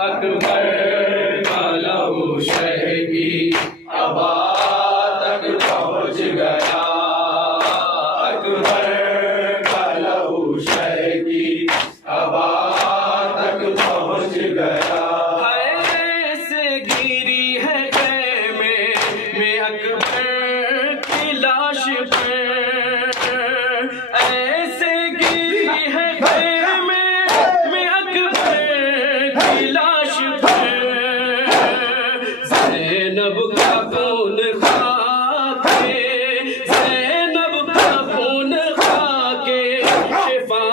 अकबर का लहू शह की अबा तक पहुँच गया। अकबर का लहू शह की अबा तक पहुँच गया। ऐसे गिरी है ख़ैमे में अकबर की लाश पर, ऐसे गिरी है ख़ैमे में अकबर की लाश पर। ज़ैनब का खून खाके, ज़ैनब का खून खाके शिफा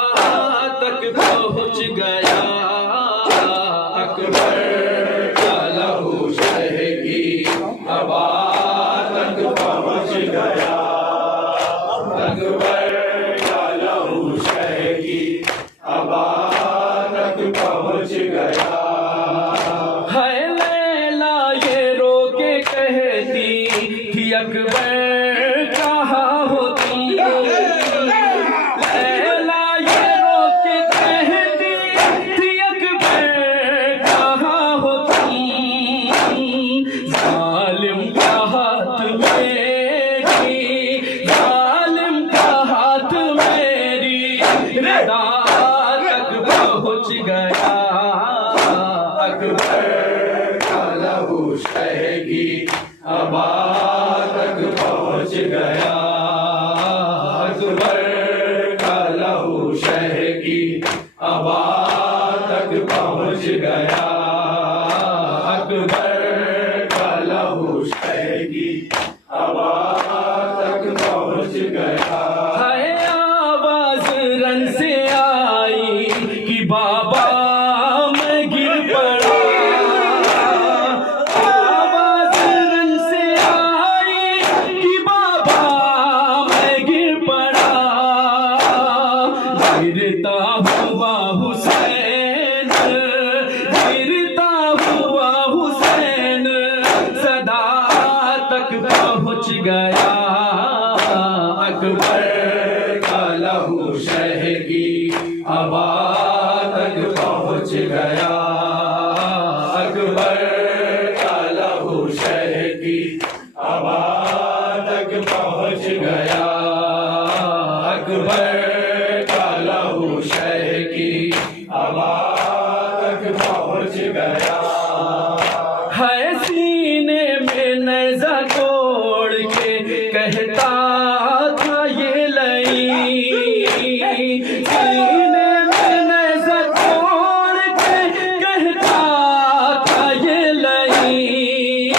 तक पहुँच गया। अकबर का लहू शह की अबा तक पहुँच गया। अकबर का लहू शह की अबा तक पहुँच गया। है लैला ये रो के कहती थी अकबर कहाँ हो तुम। लैला ये रो के कहती थी अकबर कहाँ हो तुम। जालिम का हाथ मेरी, जालिम का हाथ मेरी रदा तक पहुँच गया। अकबर का लहू शह की अबा तक पहुँच गया। अकबर का लहू शह की अबा तक पहुँच गया। अकबर का लहू शह की अबा तक पहुँच गया। है आवाज़ रन से आई कि बाबा मैं गिर पड़ा। आवाज़ रन से आई कि बाबा मैं गिर पड़ा। गिरता हुआ हुसैन, गिरता हुआ हुसैन सदा तक पहुँच गया। अकबर का लहू शह की अबा तक पहुँच गया। अकबर का लहू शह की अबा तक पहुँच गया। अकबर का लहू शह की अबा तक पहुँच गया। है सीने में नेज़ा तोड़ के कहता था ये लई। सीने में नेज़ा तोड़ के कहता था ये लई।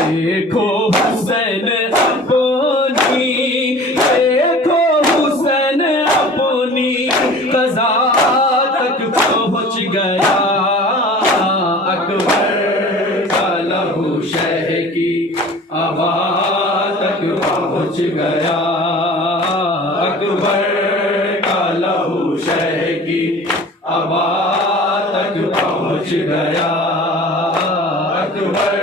देखो हुसैन अपनी, देखो हुसैन अपनी क़ज़ा तक पहुँच गया। अकबर का लहू शह की अबा तक पहुँच गया। अकबर का लहू शह की अबा तक पहुँच गया। अकबर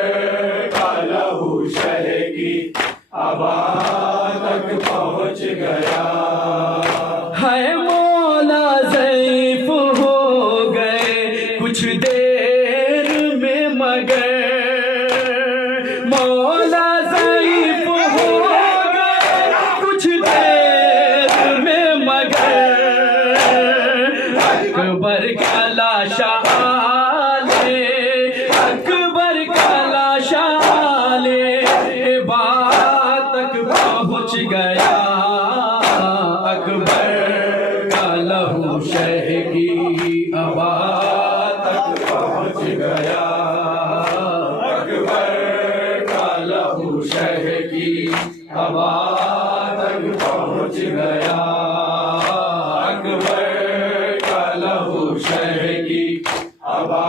का लहू शह की अबा तक पहुँच गया। है मौला ज़ईफ़ हो गए कुछ देर में मगर, मौला ज़ईफ़ हो गए कुछ देर में मगर। अकबर का लाशा आले, अकबर का लाशा आले बात तक पहुँच गया। अकबर का लहू शह की अबा तक पहुँच गया। अकबर का लहू शह की अबा तक पहुँच गया। अकबर का लहू शह की अबा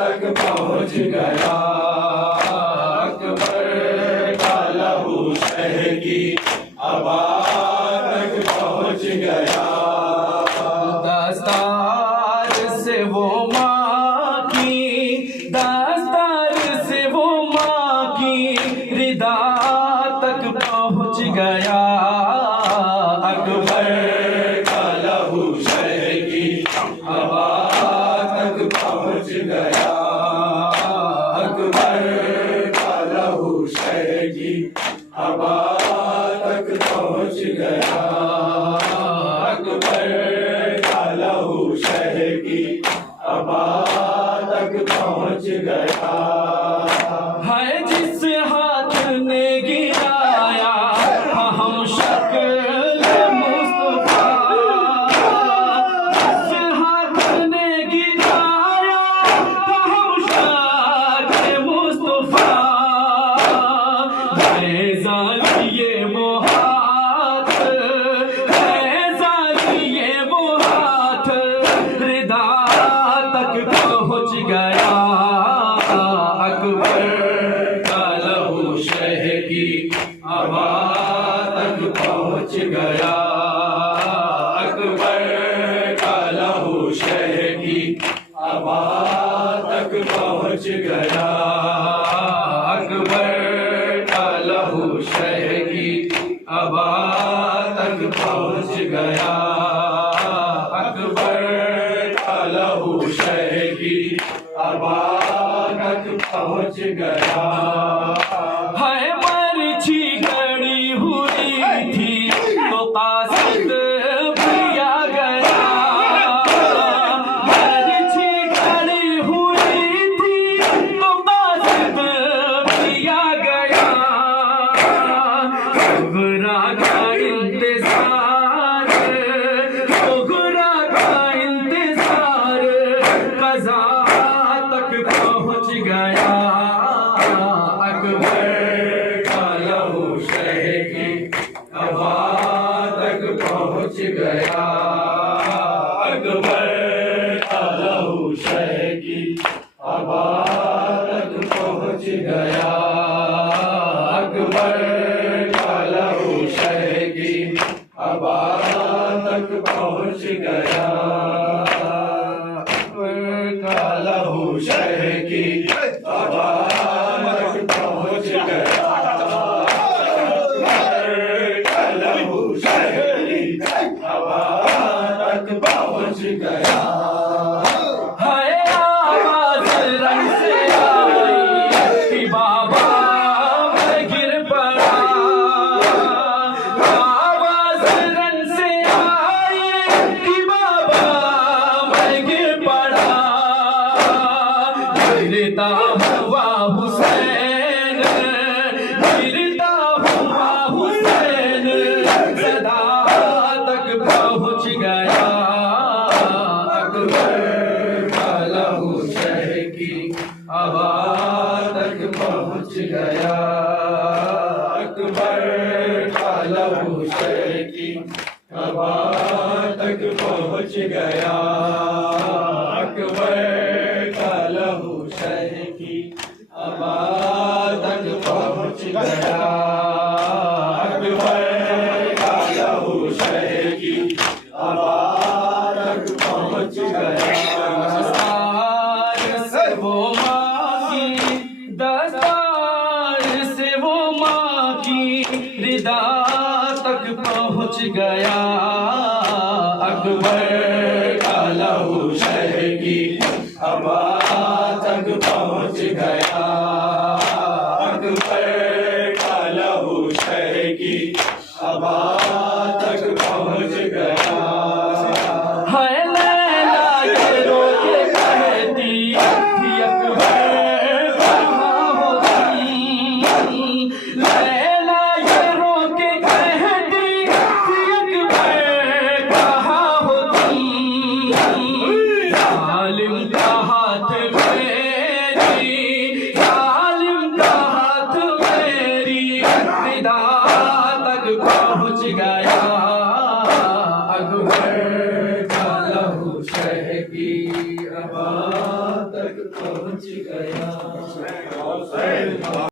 तक पहुँच गया। अकबर का लहू शह की अबा तक पहुँच गया। दस्तार से वो माँ की, दस्तार से वो माँ की रिदा तक पहुँच गया। अकबर का लहू शह की हवा तक पहुँच गया अकबर का लहू शह की हवा तक पहुँच गया अकबर का लहू शह की हवा तक पहुँच गया अकबर का लहू शह की हवा तक पहुँच गया अकबर का लहू शह की हवा तक पहुँच गया है मर्ची गड़ी हुई थी तो कासिद पिया गया मर्ची गड़ी हुई थी तो कासिद पिया गया सुगरा का इंतजार सुगरा का इंतजार कज़ा तक पहुँच गया अकबर का लहू शह की हवा तक पहुँच गया अकबर का लहू शह की हवा तक पहुँच गया अकबर का लहू शह की हवा तक पहुँच गया अकबर का लहू शह की हवा तक पहुँच गया अकबर का लहू शह की हवा तक पहुँच गया हाय आवाज़ रंग से आई कि बाबा मैं गिर पड़ा आवाज़ रंग से आई कि बाबा मैं गिर पड़ा गिरता हुआ हुसैन गिरता हुआ हुसैन सदा तक पहुँच गया अकबर का लहू शह की हवा तक पहुँच गया अकबर का लहू शह की हवा तक पहुँच गया अकबर का लहू शह की हवा तक पहुँच गया अकबर का लहू शह की हवा तक पहुँच गया दस्तार से वो माँ की दस्तार से वो माँ की रिदा तक पहुँच गया अकबर का लहू शह की हवा तक पहुँच गया अकबर का लहू शह की हवा तक पहुँच गया है लैला ये रो के कहती थी अकबर कहाँ हो तुम लैला ये रो के कहती थी अकबर कहाँ हो तुम जालिम का हाथ मेरी जालिम का हाथ मेरी रिदा तक पहुँच गया अकबर का लहू शह की हवा तक पहुँच गया